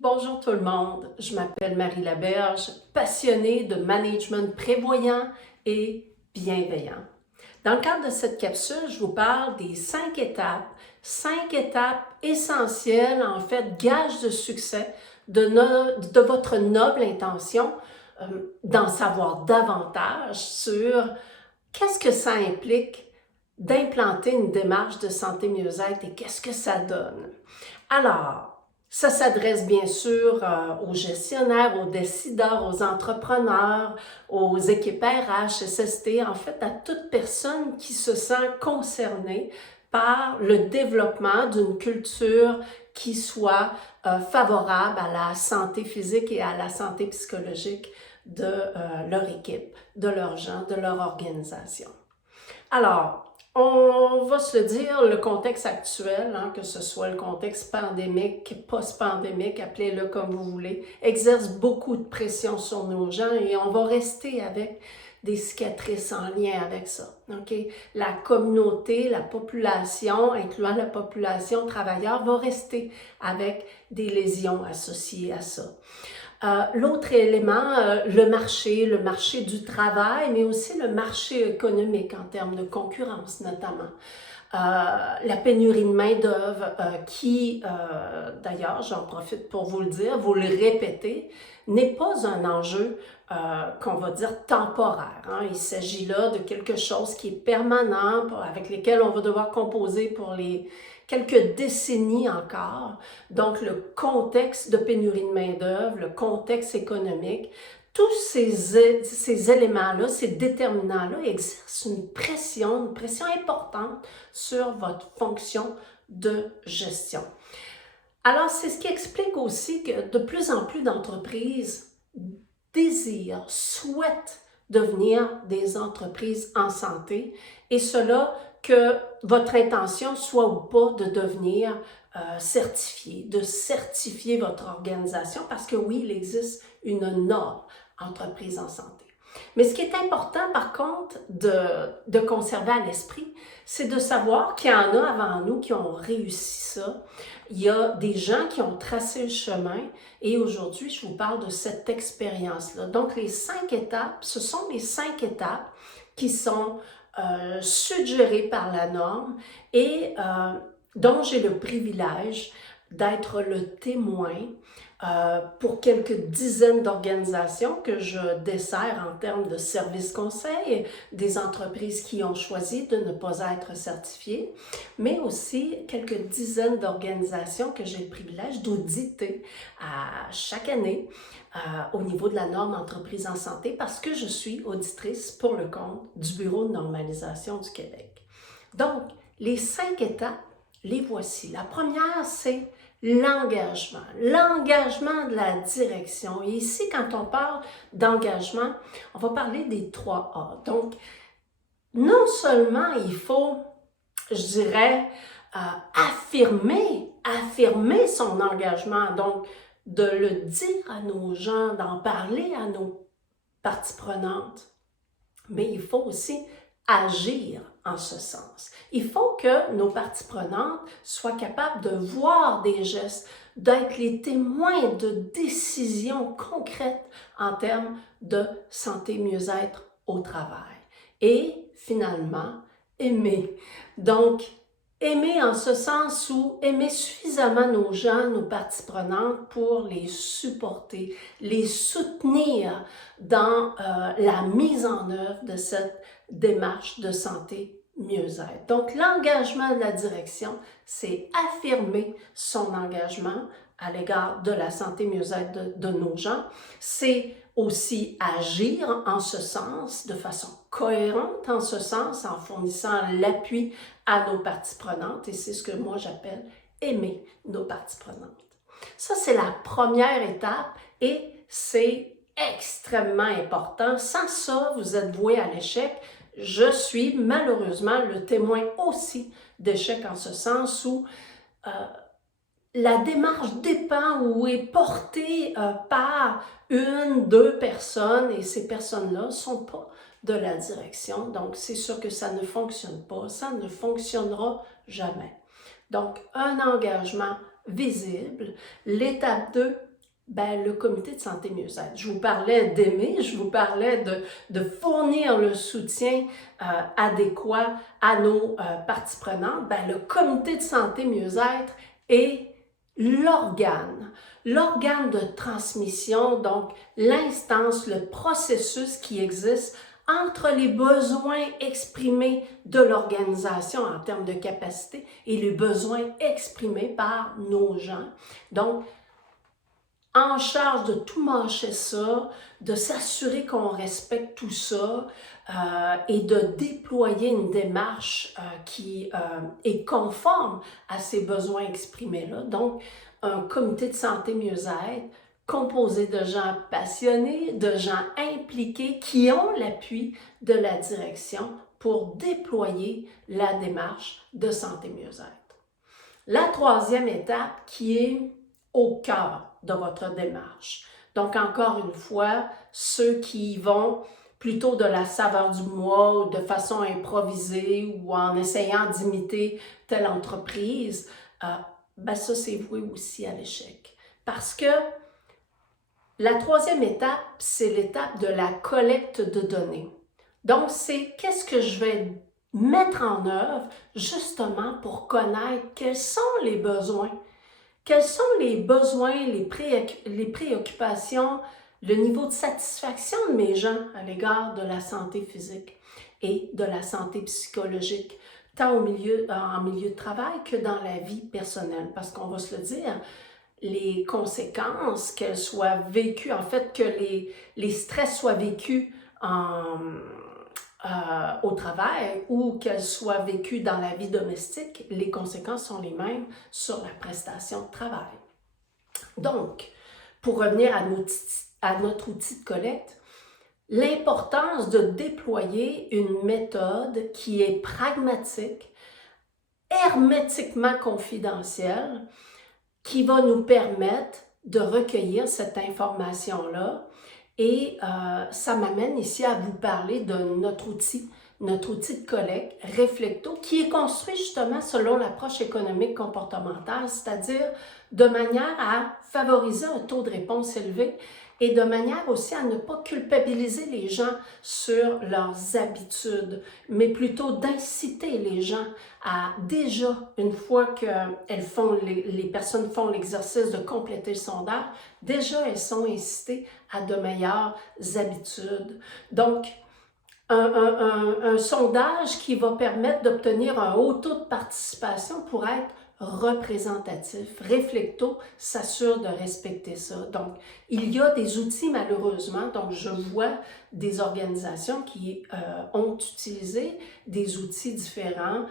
Bonjour tout le monde, je m'appelle Marie Laberge, passionnée de management prévoyant et bienveillant. Dans le cadre de cette capsule, je vous parle des 5 étapes essentielles, en fait, gages de succès de votre noble intention d'en savoir davantage sur qu'est-ce que ça implique d'implanter une démarche de santé mieux-être et qu'est-ce que ça donne. Alors, ça s'adresse bien sûr aux gestionnaires, aux décideurs, aux entrepreneurs, aux équipes RH, SST, en fait à toute personne qui se sent concernée par le développement d'une culture qui soit favorable à la santé physique et à la santé psychologique de leur équipe, de leurs gens, de leur organisation. Alors, on va se le dire, le contexte actuel, que ce soit le contexte pandémique, post-pandémique, appelez-le comme vous voulez, exerce beaucoup de pression sur nos gens et on va rester avec des cicatrices en lien avec ça. Okay? La communauté, la population, incluant la population travailleur, va rester avec des lésions associées à ça. L'autre élément, le marché du travail, mais aussi le marché économique en termes de concurrence notamment. La pénurie de main-d'œuvre qui, d'ailleurs, j'en profite pour vous le dire, vous le répétez, n'est pas un enjeu qu'on va dire temporaire. Il s'agit là de quelque chose qui est permanent, avec lequel on va devoir composer pour les quelques décennies encore. Donc, le contexte de pénurie de main-d'œuvre, le contexte économique, tous ces éléments-là, ces déterminants-là exercent une pression importante sur votre fonction de gestion. Alors, c'est ce qui explique aussi que de plus en plus d'entreprises désirent, souhaitent devenir des entreprises en santé, et cela que votre intention soit ou pas de devenir certifié, de certifier votre organisation, parce que oui, il existe une norme entreprise en santé. Mais ce qui est important, par contre, de conserver à l'esprit, c'est de savoir qu'il y en a avant nous qui ont réussi ça. Il y a des gens qui ont tracé le chemin et aujourd'hui, je vous parle de cette expérience-là. Donc, les 5 étapes, ce sont les 5 étapes qui sont suggérées par la norme et dont j'ai le privilège d'être le témoin pour quelques dizaines d'organisations que je desserre en termes de services conseils, des entreprises qui ont choisi de ne pas être certifiées, mais aussi quelques dizaines d'organisations que j'ai le privilège d'auditer à chaque année au niveau de la norme entreprise en santé parce que je suis auditrice pour le compte du Bureau de normalisation du Québec. Donc, les 5 étapes, les voici. La première, c'est l'engagement de la direction. Et ici, quand on parle d'engagement, on va parler des 3 A. Donc, non seulement il faut, je dirais, affirmer son engagement, donc de le dire à nos gens, d'en parler à nos parties prenantes, mais il faut aussi agir en ce sens. Il faut que nos parties prenantes soient capables de voir des gestes, d'être les témoins de décisions concrètes en termes de santé mieux-être au travail. Et finalement, aimer. Donc, aimer en ce sens où aimer suffisamment nos gens, nos parties prenantes pour les supporter, les soutenir dans la mise en œuvre de cette démarche de santé mieux-être. Donc, l'engagement de la direction, c'est affirmer son engagement à l'égard de la santé mieux-être de nos gens. C'est aussi agir en ce sens, de façon cohérente en ce sens, en fournissant l'appui à nos parties prenantes. Et c'est ce que moi j'appelle aimer nos parties prenantes. Ça, c'est la première étape et c'est extrêmement important. Sans ça, vous êtes voué à l'échec. Je suis malheureusement le témoin aussi d'échecs en ce sens où la démarche dépend ou est portée par 1, 2 personnes et ces personnes-là ne sont pas de la direction. Donc, c'est sûr que ça ne fonctionne pas, ça ne fonctionnera jamais. Donc, un engagement visible. L'étape 2, Ben, le comité de santé mieux-être. Je vous parlais d'aimer, je vous parlais de fournir le soutien adéquat à nos parties prenantes. Ben, le comité de santé mieux-être est l'organe de transmission, donc l'instance, le processus qui existe entre les besoins exprimés de l'organisation en termes de capacité et les besoins exprimés par nos gens. Donc, en charge de tout mâcher ça, de s'assurer qu'on respecte tout ça et de déployer une démarche qui est conforme à ces besoins exprimés-là. Donc, un comité de santé mieux-être composé de gens passionnés, de gens impliqués qui ont l'appui de la direction pour déployer la démarche de santé mieux-être. La troisième étape qui est au cœur de votre démarche. Donc, encore une fois, ceux qui y vont plutôt de la saveur du mois ou de façon improvisée ou en essayant d'imiter telle entreprise, ben ça, c'est voué aussi à l'échec. Parce que la troisième étape, c'est l'étape de la collecte de données. Donc, c'est qu'est-ce que je vais mettre en œuvre justement pour connaître quels sont les besoins. Quels sont les besoins, les préoccupations, le niveau de satisfaction de mes gens à l'égard de la santé physique et de la santé psychologique, tant en milieu de travail que dans la vie personnelle? Parce qu'on va se le dire, les conséquences, qu'elles soient vécues, en fait, que les stress soient vécus au travail ou qu'elles soient vécues dans la vie domestique, les conséquences sont les mêmes sur la prestation de travail. Donc, pour revenir à notre outil de collecte, l'importance de déployer une méthode qui est pragmatique, hermétiquement confidentielle, qui va nous permettre de recueillir cette information-là. Et ça m'amène ici à vous parler de notre outil de collecte, Reflecto, qui est construit justement selon l'approche économique comportementale, c'est-à-dire de manière à favoriser un taux de réponse élevé et de manière aussi à ne pas culpabiliser les gens sur leurs habitudes, mais plutôt d'inciter les gens à déjà, une fois que les personnes font l'exercice de compléter le sondage, déjà elles sont incitées à de meilleures habitudes. Donc, un sondage qui va permettre d'obtenir un haut taux de participation pour être représentatif. Reflecto s'assure de respecter ça. Donc, il y a des outils malheureusement, donc je vois des organisations qui ont utilisé des outils différents,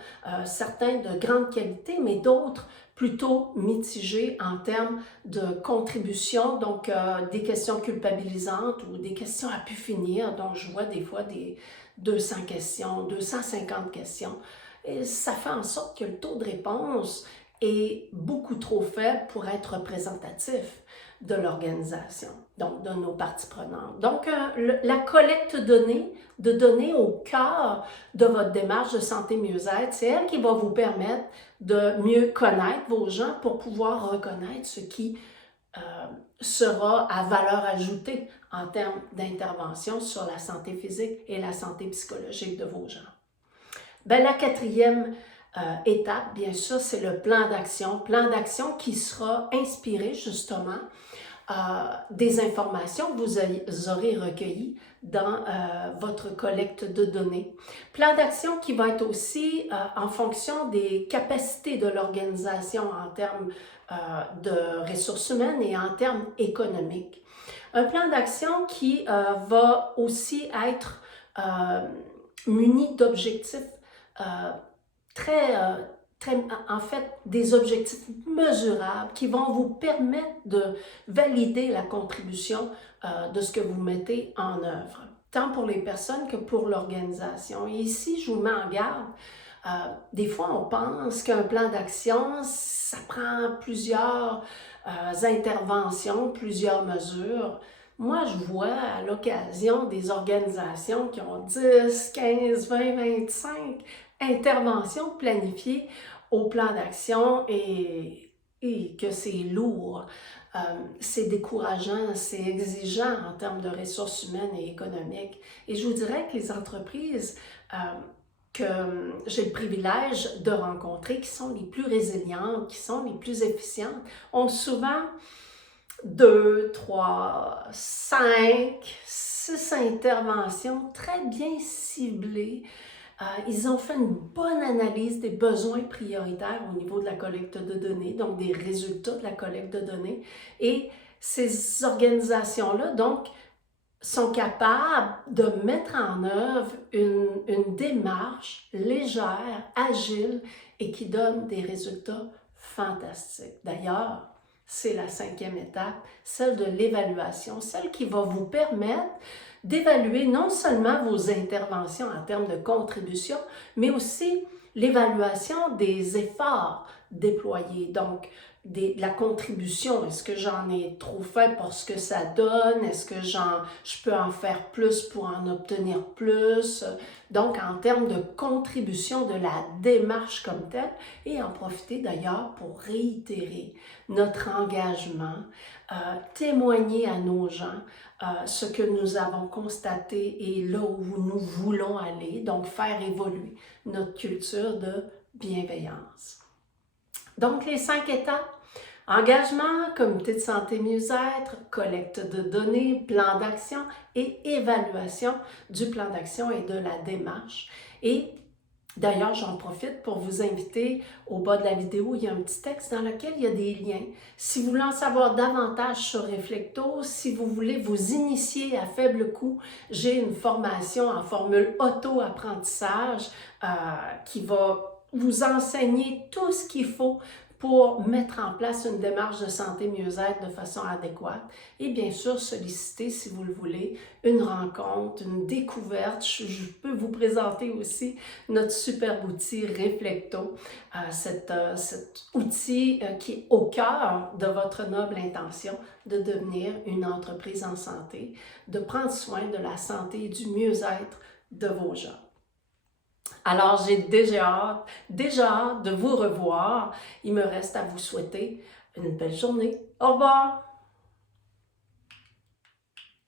certains de grande qualité, mais d'autres plutôt mitigés en termes de contribution, donc des questions culpabilisantes ou des questions à pu finir. Donc, je vois des fois des 200 questions, 250 questions. Et ça fait en sorte que le taux de réponse est beaucoup trop faible pour être représentatif de l'organisation, donc de nos parties prenantes. Donc, la collecte de données au cœur de votre démarche de santé mieux-être, c'est elle qui va vous permettre de mieux connaître vos gens pour pouvoir reconnaître ce qui sera à valeur ajoutée en termes d'intervention sur la santé physique et la santé psychologique de vos gens. Ben, la quatrième étape, bien sûr, c'est le plan d'action qui sera inspiré justement des informations que vous aurez recueillies dans votre collecte de données. Plan d'action qui va être aussi en fonction des capacités de l'organisation en termes de ressources humaines et en termes économiques. Un plan d'action qui va aussi être muni d'objectifs en fait, des objectifs mesurables qui vont vous permettre de valider la contribution de ce que vous mettez en œuvre, tant pour les personnes que pour l'organisation. Et ici, je vous mets en garde. Des fois, on pense qu'un plan d'action, ça prend plusieurs interventions, plusieurs mesures. Moi, je vois à l'occasion des organisations qui ont 10, 15, 20, 25 interventions planifiées au plan d'action et que c'est lourd. c'est décourageant, c'est exigeant en termes de ressources humaines et économiques. Et je vous dirais que les entreprises que j'ai le privilège de rencontrer, qui sont les plus résilientes, qui sont les plus efficientes, ont souvent 2, 3, 5, 6 interventions très bien ciblées. Ils ont fait une bonne analyse des besoins prioritaires au niveau de la collecte de données, donc des résultats de la collecte de données. Et ces organisations-là, donc, sont capables de mettre en œuvre une démarche légère, agile et qui donne des résultats fantastiques. D'ailleurs, c'est la 5e étape, celle de l'évaluation, celle qui va vous permettre d'évaluer non seulement vos interventions en termes de contribution, mais aussi l'évaluation des efforts déployés. Donc, la contribution, est-ce que j'en ai trop fait pour ce que ça donne? Est-ce que je peux en faire plus pour en obtenir plus? Donc, en termes de contribution de la démarche comme telle, et en profiter d'ailleurs pour réitérer notre engagement, témoigner à nos gens ce que nous avons constaté et là où nous voulons aller, donc faire évoluer notre culture de bienveillance. Donc, les 5 étapes: engagement, comité de santé mieux-être, collecte de données, plan d'action et évaluation du plan d'action et de la démarche. Et d'ailleurs, j'en profite pour vous inviter, au bas de la vidéo, il y a un petit texte dans lequel il y a des liens. Si vous voulez en savoir davantage sur Reflecto, si vous voulez vous initier à faible coût, j'ai une formation en formule auto-apprentissage qui va vous enseigner tout ce qu'il faut pour mettre en place une démarche de santé mieux-être de façon adéquate. Et bien sûr, solliciter, si vous le voulez, une rencontre, une découverte. Je peux vous présenter aussi notre superbe outil Reflecto, cet outil qui est au cœur de votre noble intention de devenir une entreprise en santé, de prendre soin de la santé et du mieux-être de vos gens. Alors, j'ai déjà hâte de vous revoir. Il me reste à vous souhaiter une belle journée. Au revoir!